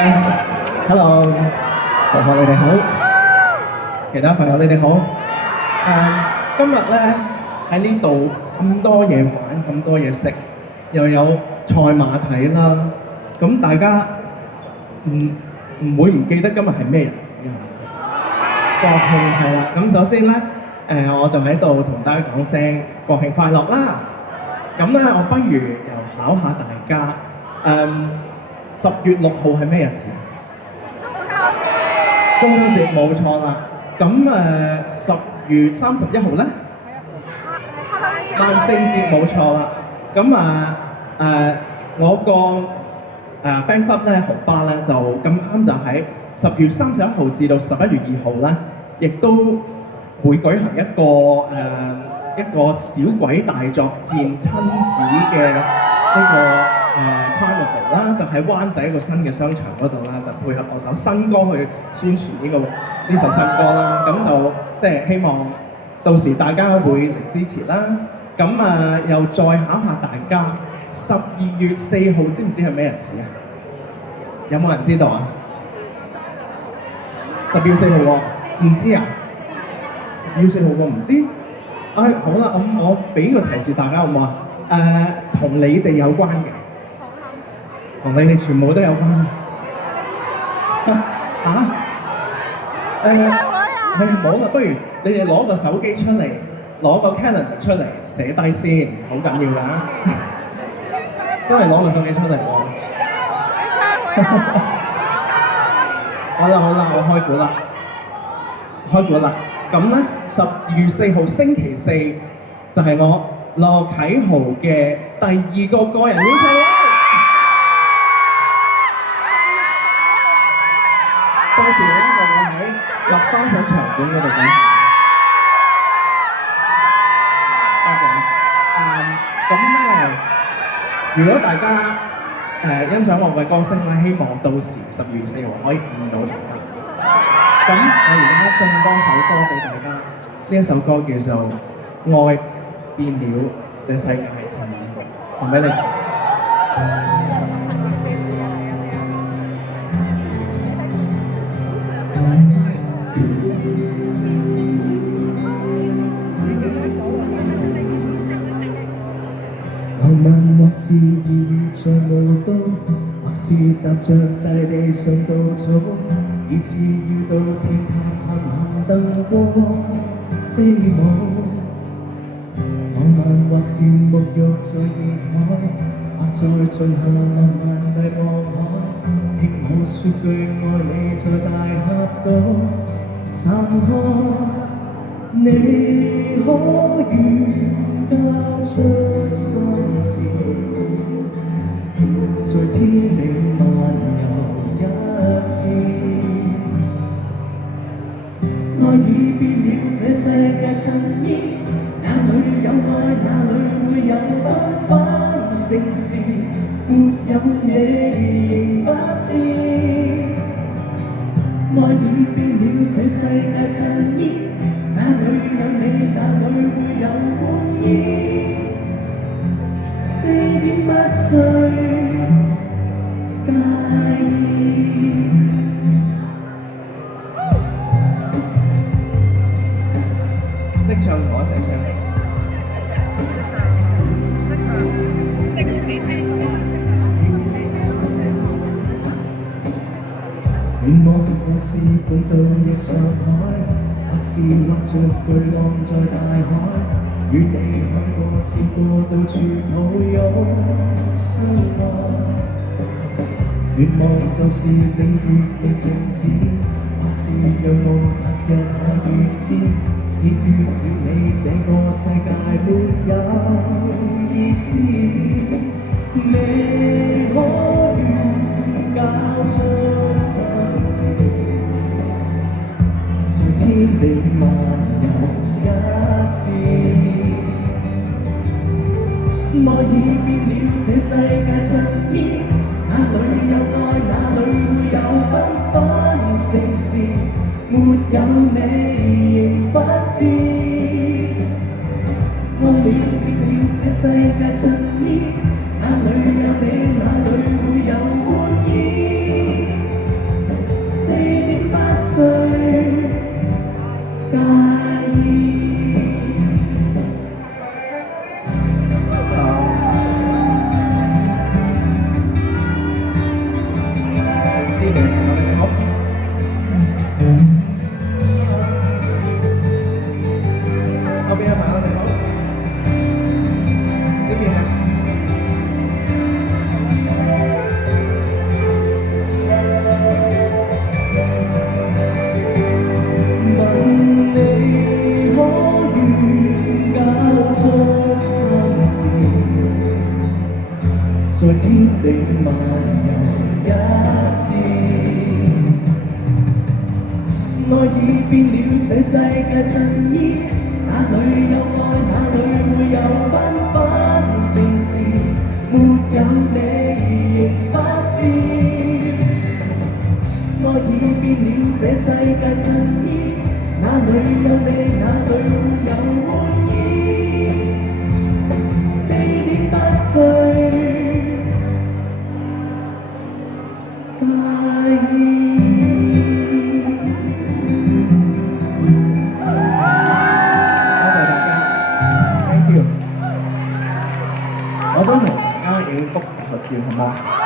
Hello，同學你哋好，其他朋友你哋好。今日咧喺呢度咁多嘢玩，咁多嘢食，又有賽馬睇啦。咁大家唔會唔記得今日係咩日子啊？國慶係啦。咁首先咧，我就喺度同大家講聲國慶快樂啦。咁咧，我不如又考下大家，10月6號係咩日子啊？中秋節冇錯啦。咁10月31號咧？萬聖節冇錯啦。咁我個fan club 咧紅巴咧就咁啱就喺10月31號至到11月2號咧，亦都會舉行一個小鬼大作戰親子嘅呢個carnival 啦，就喺灣仔一個新嘅商場嗰度啦，就配合我首新歌去宣傳呢首新歌啦。咁就即係希望到時大家會嚟支持啦。咁又再考下大家，12月4號知唔知係咩日子啊？有冇人知道啊？12月4號喎，唔知啊？12月4號喎，唔知。好啦，我俾個提示大家好唔好啊？同你哋有關嘅，同你哋全部都有關嘅。唔好啦，不如你哋攞個手機出嚟，攞個 calendar 出嚟寫低先，好緊要㗎。真係攞個手機出嚟喎。好啦，我開估啦。咁咧，12月4號星期四就係我羅啟豪嘅第2個個人演唱會。到時咧就會喺落花城場館嗰度舉行。多謝。咁咧，如果大家欣賞我嘅歌聲咧，希望到時12月4號可以見到大家。咁我而家送多首歌俾大家，呢一首歌叫做《愛變了這世界陳以服》，送俾你。浪漫或是現在無多，或是踏着大地上稻草，以至遇到天塌下冷燈光飛舞。浪漫或是沐浴在熱海，或在進下浪漫大望海，聽我說句愛你在大峽谷散開。你可願交出心事，在天地漫遊一次？愛已變了這世界襯衣，哪裏有愛哪裏會有繽紛盛事，沒有你仍不知。愛已變了這世界襯衣，哪裏有你哪裏會有歡意，地點不需介意。識唱我識唱。願望就是半島亦上海，或是畫着巨浪在大海，與你看過試過到處抱擁相愛。願望就是領月嘅靜止，或是讓夢拍日下月枝，已決了你這個世界沒有意思。你可願交出心事，在天地漫遊一次？愛已變了這世界襯衣，哪裏有愛哪裏會有繽紛盛事，沒有你仍不知。愛已變了這世界襯衣，哪裏有你哪裏會有歡意，在天地漫遊一次。愛已變了這世界襯衣，哪裏有愛，哪裏會有繽紛盛事，沒有你亦不知。愛已變了這世界襯衣，哪裏有你，哪裏會有歡意，地點不需介意。我想同大家影幅大合照，好唔好？